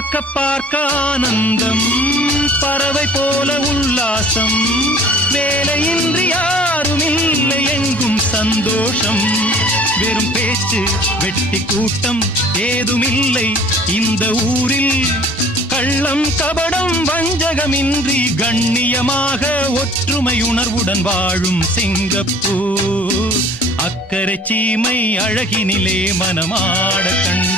பார்க்க பார்க்க ஆனந்தம், பறவை போல உல்லாசம், வேலையின்றி யாரும் இல்லை எங்கும் சந்தோஷம். வெறும் பேச்சு வெட்டி கூட்டம் ஏதுமில்லை இந்த ஊரில். கள்ளம் கபடம் வஞ்சகமின்றி கண்ணியமாக ஒற்றுமை உணர்வுடன் வாழும் சிங்கப்பூர். அக்கரை சீமை அழகினிலே மனமாட கண்